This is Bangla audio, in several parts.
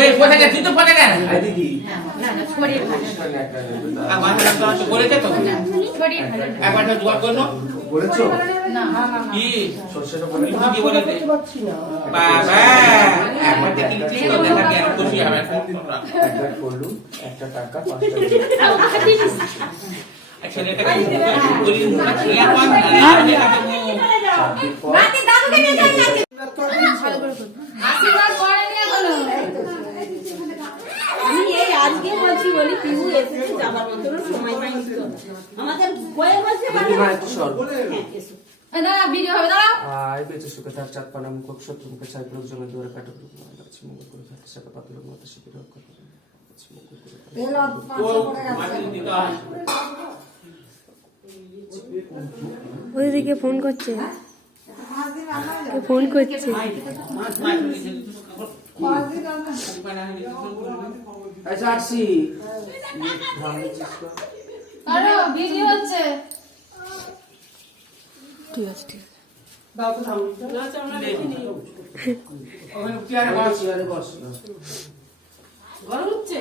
এই কোথায় তুই ফোনে কেন আই দিদি না না না। মানে একটা তো হচ্ছে বলেছে তো শরীর ভালো না। একবার তো জোয়ার করল বলেছ না কি সর্ষেটা বলে তুমি কি বলেছে বাবা একবার দেখি ঠিক করে দেখা জ্ঞান খুশি হবে একবার করলু একটা টাকা পাঁচটা আর ছেলেটাকে বলি মুখটা ছিঁড়ে কম আর এটাকে মুখ চাকরির পর আশীর্বাদ করে নিয়ে গেলো আমি এই আজকে বলছি বলি পিউ এসেছে যাবার মতো। সময় পাইনি তো। আমাদের বয়ে বলছে দিদিমা একটু না ভিডিও হবে দাঁড়াও। আয় বেঁচে সুখে তার চাঁদ পানা মুখ শত্রু মুখে ছাই প্রয়োগ জমে দূরে কাটক রূপ নয় লাগছে মুখ করে থাকে। সাথে পাতুর মতো শিবির করে আছে ও মাটি দিতে হয় ওদিকে ফোন করছে। ফোন করছে। আচ্ছা আসি। আরে ভিডিও হচ্ছে। ঠিক আছে ঠিক আছে। ওখানে চেয়ারে বস চেয়ারে বস। গরম হচ্ছে?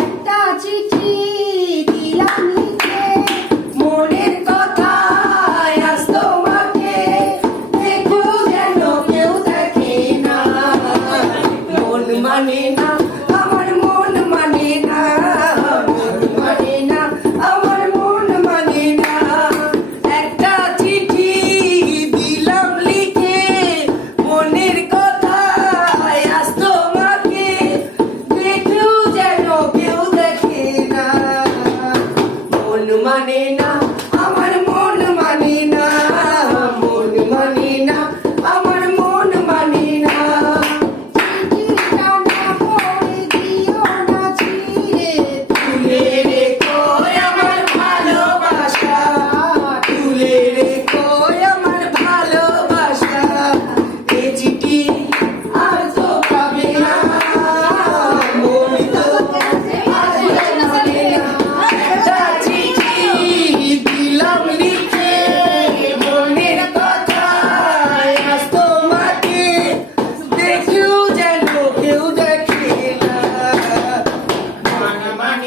একটা চিঠি দিলাম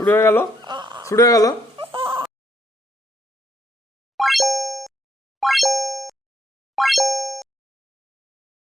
শুরু হয়ে গেল? শুরু গেল?